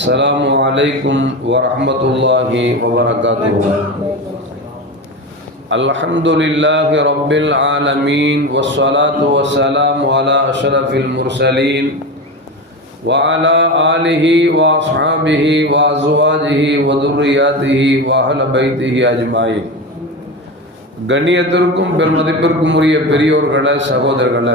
السلام عليكم ورحمة الله وبركاته الحمد لله رب العالمين والصلاة والسلام على أشرف المرسلين وعلى آله وأصحابه وأزواجه وذرياته وأهل بيته أجمعين கண்ணியத்திற்கும் பெருமதிப்பிற்கும் உரிய பெரியோர்களே சகோதரர்களே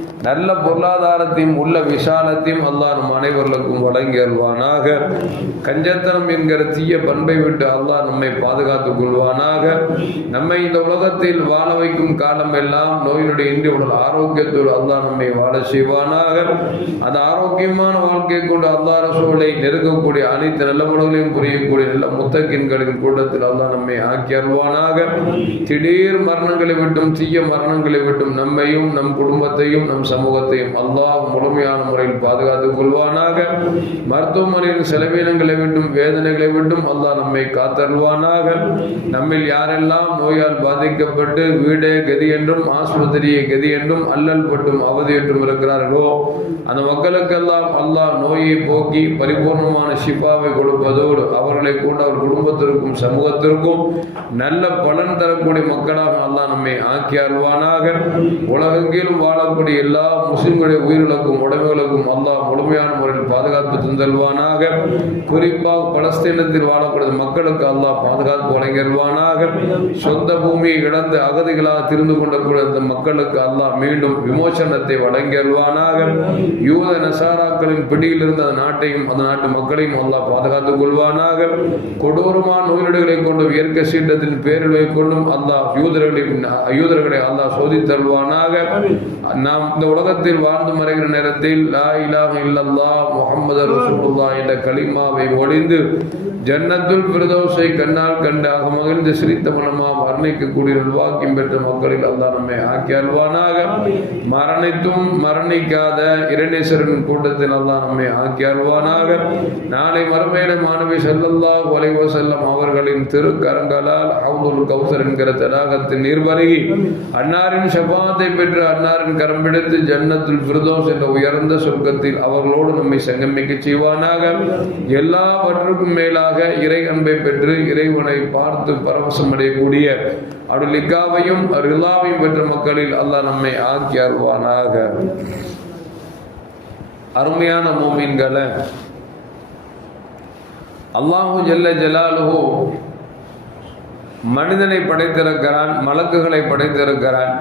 நல்ல பொருளாதாரத்தையும் உள்ள விசாலத்தையும் அல்லாஹ் நம் அனைவர்களுக்கும் வழங்கி அல்வானாக கஞ்சத்தனம் என்கிற தீய பண்பை விட்டு அல்லாஹ் நம்மை பாதுகாத்துக் கொள்வானாக. நம்மை இந்த உலகத்தில் வாழ வைக்கும் காலம் எல்லாம் நோயினுடைய இன்றி உடல் ஆரோக்கியத்தோடு அல்லாஹ் நம்மை வாழ செய்வானாக. அந்த ஆரோக்கியமான வாழ்க்கை கொண்டு அல்லாஹ் ரசூலை நெருங்கக்கூடிய அனைத்து நல்ல புரியக்கூடிய நல்ல முத்தக்கின்களின் கூட்டத்தில் அல்லாஹ் நம்மை ஆக்கி அருள்வானாக. திடீர் மரணங்களை விட்டும் தீய மரணங்களை விட்டும் நம்மையும் நம் குடும்பத்தையும் நம் சமூகத்தையும் அல்லாஹ் முழுமையான முறையில் பாதுகாத்துக் கொள்வானாக. மருத்துவமனையில் செலவினங்களை விட்டும் வேதனைகளை விட்டும் அல்லாஹ் நம்மை காத்தருள்வானாக. நம்மில் யாரெல்லாம் நோயால் பாதிக்கப்பட்டு வீடே கதி என்றும் ஆஸ்பத்திரியை கதி என்றும் அல்லல் பட்டும் அவதி என்றும் இருக்கிறார்களோ அந்த மக்களுக்கெல்லாம் அல்லாஹ் நோயை போக்கி பரிபூர்ணமான ஷிஃபாவை கொடுப்பதோடு அவர்களை கூட அவர் குடும்பத்திற்கும் சமூகத்திற்கும் நல்ல பலன் தரக்கூடிய மக்களாக அல்லாஹ் நம்மை ஆக்கி அருள்வானாக உலகெங்கிலும் வாழக்கூடிய எல்லா முஸ்லிம்களுடைய உயிர்களுக்கும் உடமைகளுக்கும் அல்லாஹ் முழுமையான முறையில் பாதுகாப்பு தந்தல்வானாக. குறிப்பாக பலஸ்தீனத்தில் வாழக்கூடிய மக்களுக்கு அல்லாஹ் பாதுகாப்பு வழங்கிடுவானாக சொந்த பூமியை இழந்து அகதிகளாக திருந்து கொண்டக்கூடிய அந்த மக்களுக்கு அல்லாஹ் மீண்டும் விமோசனத்தை வழங்கிடுவானாக யூத நசாராக்களின் பிடியில் இருந்த அந்த நாட்டையும் அந்த நாட்டு மக்களையும் அல்லாஹ் பாதுகாத்துக் கொள்வானாக. கொடூரமான நோயிடுகளை கொண்டும் இயற்கை சீட்டத்தின் பேரிலை கொண்டும் அல்லாஹ் யூதர்களை யூதர்களை அல்லாஹ் சோதித்தருவானாக நாம் இந்த உலகத்தில் வாழ்ந்து மறைகிற நேரத்தில் லா இலாஹ இல்லல்லா முகமது ரசூலுல்லா என்ற கலிமாவை ஒளிந்து ஜன்னத்துல் பிரதோஷை கண்ணால் கண்டாக மகிழ்ந்து சிரித்த மனமா வர்ணிக்கக்கூடிய நல்வாக்கியம் பெற்ற மக்களில் அல்லாஹ் நம்மை ஆக்கி அல்வானாக மரணித்தும் மரணிக்காத இரணேஸ்வரன் கூட்டத்தில் அல்லாஹ் நம்மை ஆக்கி அல்வானாக நாளை மறுமையில மாணவி செல்லல்லாஹ் ஒலைவ செல்லம் அவர்களின் திருக்கரங்களால் அவுதுல் கௌசர் என்கிற தடாகத்தில் நீர்வருகி அன்னாரின் சபாத்தை பெற்று அன்னாரின் கரம் பிடித்து ஜன்னத்துல் ஃபிர்தோஸ் என்ற உயர்ந்த சொர்க்கத்தில் அவர்களோடு நம்மை சங்கமிக்க செய்வானாக. எல்லாவற்றுக்கும் மேலாக இறை அன்பை பெற்று இறைவனை பார்த்து பரவசம் அடையக்கூடிய அருளிக்காவையும் அருளாவையும் பெற்ற மக்களில் அல்லாஹ் நம்மை ஆக்கி அருவானாக அருமையான மூமின்களை அல்லாஹு ஜல்ல ஜலாலுஹோ மனிதனை படைத்திருக்கிறான் மலக்குகளை படைத்திருக்கிறான்.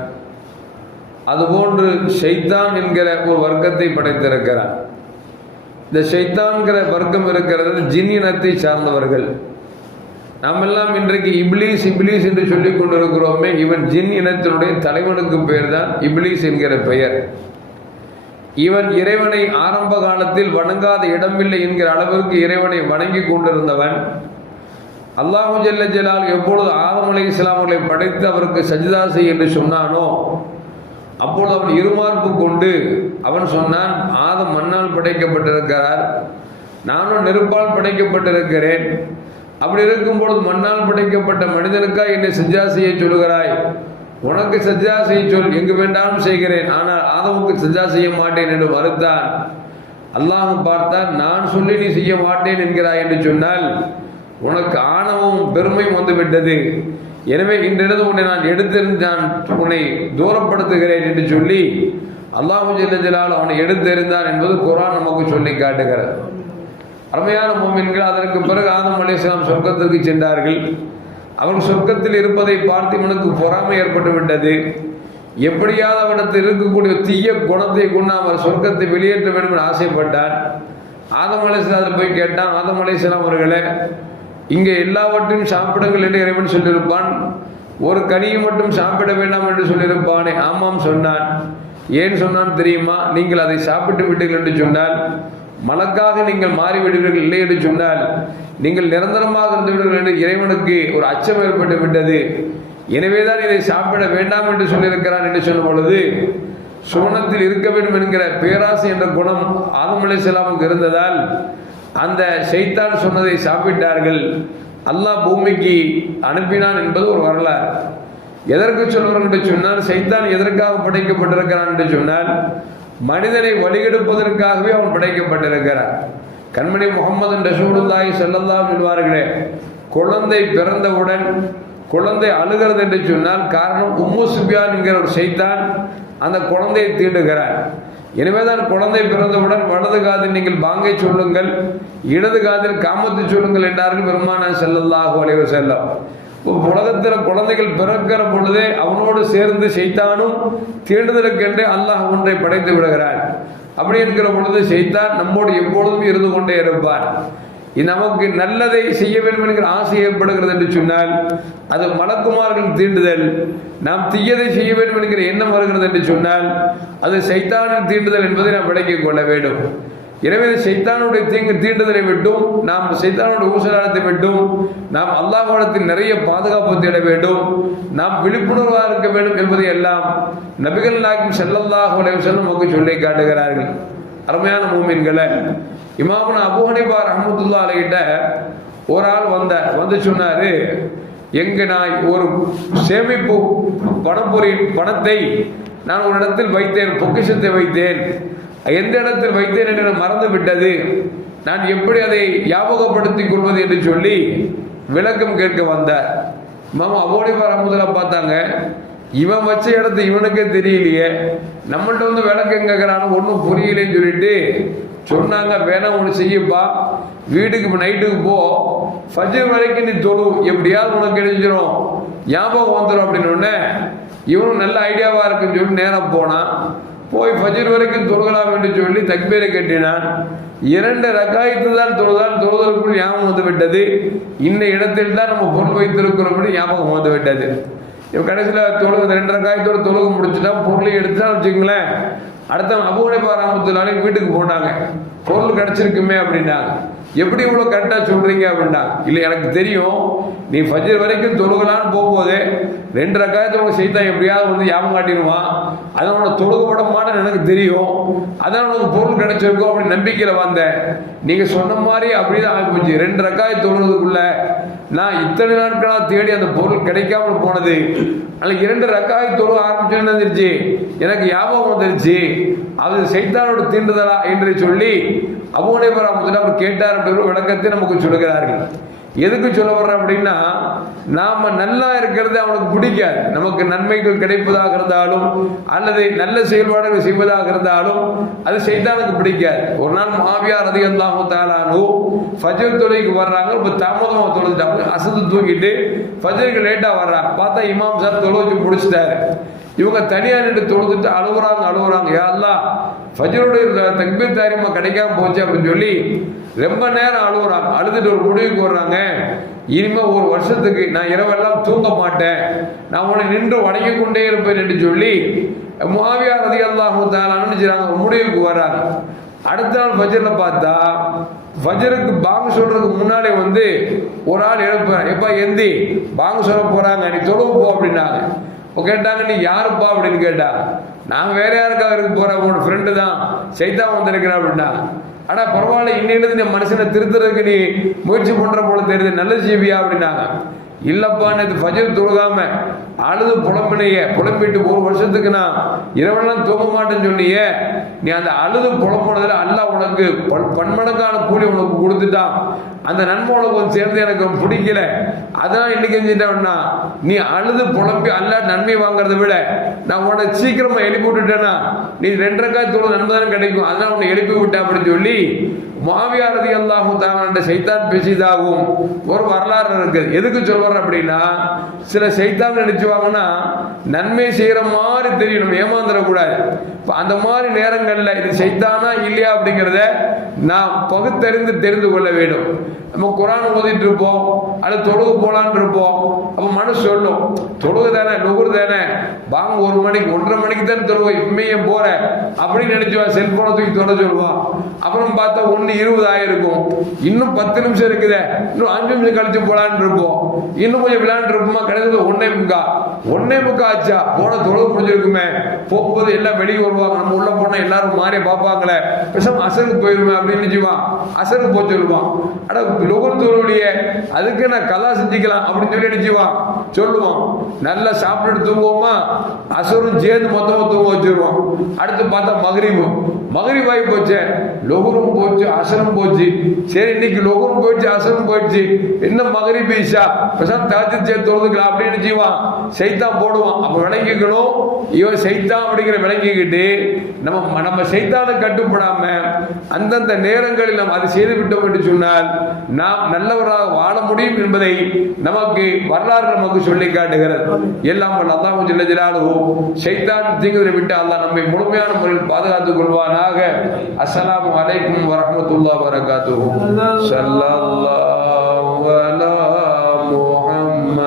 அதுபோன்று ஷைத்தான் என்கிற ஒரு வர்க்கத்தை படைத்திருக்கிறான். இந்த ஷைத்தான்கிற வர்க்கம் இருக்கிறது ஜின் இனத்தை சார்ந்தவர்கள். நாம் எல்லாம் இன்றைக்கு இப்லீஸ் இப்லீஸ் என்று சொல்லிக் கொண்டிருக்கிறோமே இவன் ஜின் இனத்தினுடைய தலைவனுக்கு பெயர் தான் இப்லீஸ் என்கிற பெயர். இவன் இறைவனை ஆரம்ப காலத்தில் வணங்காத இடமில்லை என்கிற அளவிற்கு இறைவனை வணங்கி கொண்டிருந்தவன். அல்லாஹு ஜல்ல ஜலால் எப்பொழுது ஆதம் அலி இஸ்லாமர்களை படைத்து அவருக்கு சஜிதா என்று சொன்னானோ அப்பொழுது அவன் இருமார்ப்பு கொண்டு அவன் சொன்னான் ஆதம் மண்ணால் படைக்கப்பட்டிருக்கிறார். நானும் நெருப்பால் படைக்கப்பட்டிருக்கிறேன். அப்படி இருக்கும் பொழுது மண்ணால் படைக்கப்பட்ட மனிதனுக்கா என்னை சஜ்ஜா செய்ய சொல்கிறாய் உனக்கு சஜ்ஜா செய்ய சொல் எங்கு வேண்டாலும் செய்கிறேன். ஆனால் ஆதமுக்கு சஜ்ஜா செய்ய மாட்டேன் என்று மறுத்தான். அல்லாஹ் பார்த்தான் நான் சொல்லி நீ செய்ய மாட்டேன் என்கிறாய் என்று சொன்னால் உனக்கு ஆணவம் பெருமையும் வந்துவிட்டது. எனவே இன்றிருந்து உன்னை நான் எடுத்திருந்து நான் உன்னை தூரப்படுத்துகிறேன் என்று சொல்லி அல்லாஹு ஜெல்லஜலால் அவனை எடுத்தெறிந்தார் என்பது குரான் நமக்கு சொல்லி காட்டுகிறது. அருமையான மூமின்கள் அதற்கு பிறகு ஆதம் அலிஸ்லாம் சொர்க்கத்திற்கு சென்றார்கள். அவர்கள் சொர்க்கத்தில் இருப்பதை பார்த்து இவனுக்கு பொறாமை ஏற்பட்டு விட்டது. எப்படியாவது அவனிடத்தில் இருக்கக்கூடிய தீய குணத்தை கொண்டு அவர் சொர்க்கத்தை வெளியேற்ற வேண்டும் என்று ஆசைப்பட்டான் ஆதம் அலிஸ்லாம் போய் கேட்டான் ஆதம் அலிஸ்லாம் அவர்களே இங்கே எல்லாவற்றையும் சாப்பிடுங்கள் என்று இறைவன் சொல்லியிருப்பான். ஒரு கனியை மட்டும் சாப்பிட வேண்டாம் என்று சொல்லியிருப்பானே. ஆமாம் சொன்னான். ஏன் சொன்னான் தெரியுமா? நீங்கள் அதை சாப்பிட்டு விட்டீர்கள் என்று சொன்னால் மலக்காக நீங்கள் மாறிவிடுவீர்கள் இல்லை என்று சொன்னால் நீங்கள் நிரந்தரமாக இருந்துவிடுவீர்கள் என்று இறைவனுக்கு ஒரு அச்சம் ஏற்பட்டு விட்டது. எனவேதான் இதை சாப்பிட வேண்டாம் என்று சொல்லியிருக்கிறான் என்று சொன்ன பொழுது சுவனத்தில் இருக்க வேண்டும் என்கிற பேராசை என்ற குணம் ஆதமலை செல்லாமுக்கு இருந்ததால் அந்த செய்தான் சொன்னதை சாப்பிட்டார்கள். அல்லாஹ் பூமிக்கு அனுப்பினான் என்பது ஒரு வரலாறு. எதற்கு சொல்வார்கள் என்று சொன்னால் செய்தான் எதற்காக படைக்கப்பட்டிருக்கிறான் என்று சொன்னால் மனிதனை வழிகெடுப்பதற்காகவே அவன் படைக்கப்பட்டிருக்கிறான். கண்மணி முகமது ரசூலுல்லாஹி செல்லல்லாம் என்பார்களே குழந்தை பிறந்தவுடன் குழந்தை அழுகிறது என்று சொன்னால் காரணம் உம்மு சுபியான் என்கிற ஒரு செய்தான் அந்த குழந்தையை தீண்டுகிறார் எனவேதான் குழந்தை பிறந்தவுடன் வலது காதில் நீங்கள் பாங்கை சொல்லுங்கள் இடது காதில் காமத்தை சொல்லுங்கள் என்றார்கள் பெருமான செல்லல்லாஹு அலைவ செல்லம் உலகத்தில் குழந்தைகள் பிறக்கிற பொழுதே அவனோடு சேர்ந்து செய்தானும் தீண்டுதலுக்கென்றே அல்லாஹ் ஒன்றை படைத்து விடுகிறான். அப்படி இருக்கிற பொழுது செய்தான் நம்மோடு எப்பொழுதும் இருந்து கொண்டே இருப்பார் நமக்கு நல்லதை செய்ய வேண்டும் என்கிற ஆசை ஏற்படுகிறது என்று சொன்னால் அது மலக்குமார்கள் தீண்டுதல். நாம் தீயதை செய்ய வேண்டும் என்கிற எண்ணம் வருகிறது என்று சொன்னால் அது சைத்தானின் தீண்டுதல் என்பதை நாம் விளங்கிக் கொள்ள வேண்டும். எனவே சைத்தானுடைய தீங்கு தீண்டுதலை விட்டும் நாம் சைத்தானுடைய ஊசலாடத்தை விட்டும் நாம் அல்லாஹோடத்தில் நிறைய பாதுகாப்பு தேட வேண்டும் நாம் விழிப்புணர்வாக இருக்க வேண்டும் என்பதை எல்லாம் நபிகள் நாயகம் செல்லல்லாஹ் செல்லும் நமக்கு சொல்லி காட்டுகிறார்கள். அருமையான மூமின்களை இமாமன் அபு ஹனிபா ரஹமத்துல்லா அலைகிட்ட ஒரு ஆள் வந்த வந்து சொன்னாரு எங்க நான் ஒரு சேமிப்பு பணப்பொறி பணத்தை நான் ஒரு இடத்தில் வைத்தேன் பொக்கிஷத்தை வைத்தேன். எந்த இடத்தில் வைத்தேன் என்று மறந்து விட்டது நான் எப்படி அதை ஞாபகப்படுத்திக் கொள்வது? என்று சொல்லி விளக்கம் கேட்க வந்தார். மாமா அபோனிபா ரஹமத்துல்லா பார்த்தாங்க இவன் வச்ச இடத்து இவனுக்கே தெரியலையே. நம்மள்ட்ட வந்து விளக்கம் கேட்கறான்னு ஒன்றும் புரியலைன்னு சொல்லிட்டு சொன்னாங்க வேணாம் ஒன்று செய்யப்பா வீட்டுக்கு இப்போ நைட்டுக்கு போ. ஃபஜர் வரைக்கும் நீ தொழு எப்படியாவது உனக்கு கிடைச்சிரும் ஞாபகம் வந்துடும் அப்படின்னு இவனும் நல்ல ஐடியாவாக இருக்குன்னு சொல்லி நேரம் போனான். போய் ஃபஜர் வரைக்கும் தொழுகலாம் என்று சொல்லி தக்பீரை கட்டினான். இரண்டு ரகாயத்து தான் தொழுதான் தொழுதலுக்குள் ஞாபகம் வந்து விட்டது. இந்த இடத்தில் தான் நம்ம பொருள் வைத்திருக்கிறோம் ஞாபகம் வந்து விட்டது. இவன் கடைசியில் தொழுகு ரெண்டு ரகாயத்தோட தொழுகு முடிச்சுட்டா பொருளை எடுத்துட்டா வச்சுங்களேன் அடுத்தவங்க அபுனை பாராமத்துனாலே வீட்டுக்கு போனாங்க. பொருள் கிடைச்சிருக்குமே அப்படின்னாங்க. எப்படி இவ்வளோ கரெக்டாக சொல்கிறீங்க அப்படின்னா இல்லை எனக்கு தெரியும் நீ ஃபஜர் வரைக்கும் தொழுகலான்னு போகும்போது ரெண்டு ரக்காயத்தை உனக்கு செய்தா எப்படியாவது வந்து ஞாபகம் காட்டிடுவான். அதான் உனக்கு தொழுக விடமாட்டேன்னு எனக்கு தெரியும். அதான் உனக்கு பொருள் கிடைச்சிருக்கும் அப்படின்னு நம்பிக்கையில் வந்தேன். நீங்கள் சொன்ன மாதிரி அப்படிதான் ஆகி போச்சு. ரெண்டு ரக்காய் தொழுகிறதுக்குள்ள நான் இத்தனை நாட்களாக தேடி அந்த பொருள் கிடைக்காமல் போனது. அதில் இரண்டு ரக்காய் தொழு ஆரம்பிச்சுன்னு வந்துருச்சு எனக்கு ஞாபகம் வந்துருச்சு. அது செய்தானோட தீண்டுதலா என்று சொல்லி அவனை அமுதன் அவர் கேட்டார் என்று விளக்கத்தை நமக்கு சொல்கிறார்கள் எதுக்கு சொல்ல வர்றேன் அப்படின்னா நாம நல்லா இருக்கிறது அவனுக்கு பிடிக்காது. நமக்கு நன்மைகள் கிடைப்பதாக இருந்தாலும் அல்லது நல்ல செயல்பாடுகள் செய்வதாக இருந்தாலும் அது செய்தானுக்கு பிடிக்காது. ஒரு நாள் மாவியார் அதிகந்தாம தாளானோ ஃபஜர் தொழிலுக்கு வர்றாங்க. இப்போ தாமதமாக தொழுதுட்டாங்க. அசந்து தூங்கிட்டு ஃபஜருக்கு லேட்டாக வர்றாங்க. பார்த்தா இமாம் சார் தொழுவச்சு வச்சு இவங்க தனியாக நின்று தொழுதுட்டு அழுகுறாங்க அழுகுறாங்க யாரெல்லாம் ஃபஜருடைய தக்பீர் தாரியமா கிடைக்காம போச்சு அப்படின்னு சொல்லி ரொம்ப நேரம் அழுகுறாங்க அழுதுட்டு ஒரு முடிவுக்கு வர்றாங்க இனிமே ஒரு வருஷத்துக்கு நான் இரவெல்லாம் தூங்க மாட்டேன். நான் உன்னை நின்று வணங்கி கொண்டே இருப்பேன் என்று சொல்லி மாவியார் ரதி அல்லாஹு ஒரு முடிவுக்கு வர்றாங்க. அடுத்த நாள் ஃபஜரில் பார்த்தா ஃபஜருக்கு பாங்க சொல்றதுக்கு முன்னாலே வந்து ஒரு ஆள் எழுப்புறேன் எப்பா எந்தி பாங்க சொல்ல போறாங்க. நீ தொழுவு போ அப்படின்னாங்க. இப்போ கேட்டாங்க நீ யாருப்பா அப்படின்னு கேட்டா நான் வேற யாருக்காக இருக்க போறேன் உன்னோட ஃப்ரெண்டு தான். சைத்தா வந்திருக்கிறேன் அப்படின்னா. ஆனா பரவாயில்ல இன்னிலிருந்து நீ மனுஷனை திருத்துறதுக்கு நீ முயற்சி பண்ற போல தெரியுது. நல்ல ஜீவியா அப்படின்னாங்க. இல்லப்பா நேற்று ஃபஜர் தொழுகாம அழுது புலம்பினைய புலம்பிட்டு ஒரு வருஷத்துக்கு நான் இரவெல்லாம் தூங்க மாட்டேன்னு சொன்னியே நீ அந்த அழுது புலம்புனதுல அல்லா உனக்கு பன்மடங்கான கூலி உனக்கு கொடுத்துட்டான். அந்த நன்மை உனக்கு சேர்ந்து எனக்கு பிடிக்கல. அதான் இன்னைக்கு செஞ்சுட்டேன்னா நீ அழுது புலம்பி அல்ல நன்மை வாங்குறதை விட நான் உன்னை சீக்கிரமா எழுப்பி விட்டுட்டேன்னா நீ ரெண்டரைக்காய் தூள் தொழில் நன்மை தானே கிடைக்கும். அதனால உன்னை எழுப்பி விட்டேன் அப்படின்னு சொல்லி மாவியாரதி அல்லாஹு தான சைத்தான் பேசியதாகவும் ஒரு வரலாறு இருக்குது. எதுக்கு சொல்வார் அப்படின்னா சில சைத்தான் நினைச்சுவாங்கன்னா நன்மை செய்யற மாதிரி தெரியும் நம்ம ஏமாந்துடக்கூடாது. இப்போ அந்த மாதிரி நேரங்கள்ல இது செய்தானா இல்லையா அப்படிங்கிறத நாம் பகுத்தறிந்து தெரிந்து கொள்ள வேண்டும். நம்ம குரான் ஓதிட்டு இருப்போம் அல்லது தொழுகு போலான்னு இருப்போம். அப்ப மனசு சொல்லும் தொழுகு தானே நுகுர் தானே? வாங்க ஒரு மணிக்கு ஒன்றரை மணிக்கு தானே தொழுவோம் இப்பயே போற? அப்படின்னு நினைச்சுவா செல்போனை தூக்கி தொட சொல்லுவான் அப்புறம் பார்த்தா ஒன்று இருபது ஆயிருக்கும். இன்னும் பத்து நிமிஷம் இருக்குதே இன்னும் அஞ்சு நிமிஷம் கழிச்சு போலான்னு இருப்போம். இன்னும் கொஞ்சம் விளையாண்டு இருப்போமா கிடைச்சது ஒன்னே முக்கா ஒன்னே முக்கா ஆச்சா? போன தொழுவு புரிஞ்சிருக்குமே போகும்போது எல்லாம் வெளியே வருவாங்க. நம்ம உள்ள போனா எல்லாரும் மாறி பார்ப்பாங்களே. பேசாம அசருக்கு போயிருமே அப்படின்னு நினைச்சுவான் அசருக்கு போய் சொல்லுவான். அட லோகத்தோருடைய அதுக்கு நான் கலா செஞ்சுக்கலாம் அப்படின்னு சொல்லி நினைச்சுவான் சொல்லுவான். நல்லா சாப்பிட்டுட்டு தூங்குவோமா? அசரும் சேர்ந்து மொத்தமா தூங்க வச்சிருவோம் அடுத்து பார்த்தா மகரிபு. மகரிபாய் போச்சு லொகுரும் போச்சு அசரும் போச்சு. சரி இன்னைக்கு லொகுரும் போச்சு அசரும் போயிடுச்சு. என்ன மகரி ஈஷா பிரசாத் தகத்து சேர்த்து அப்படின்னு செய்வான்? சைத்தான் போடுவான். அப்ப விளங்கிக்கணும். இவன் சைத்தான் அப்படிங்கிற விளங்கிக்கிட்டு நம்ம நம்ம சைத்தானை கட்டுப்படாம அந்தந்த நேரங்களில் நாம் அதை செய்து விட்டோம் என்று சொன்னால் நாம் நல்லவராக வாழ முடியும் என்பதை நமக்கு வரலாறு நமக்கு சொல்லி காட்டுகிறது. எல்லாம் அல்லாஹ் ஜல்ல ஜலாலுஹு. ஷைத்தான் தீங்குதலை விட்டு அல்லாஹ் நம்மை முழுமையான முறையில் பாதுகாத்துக் கொள்வானாக.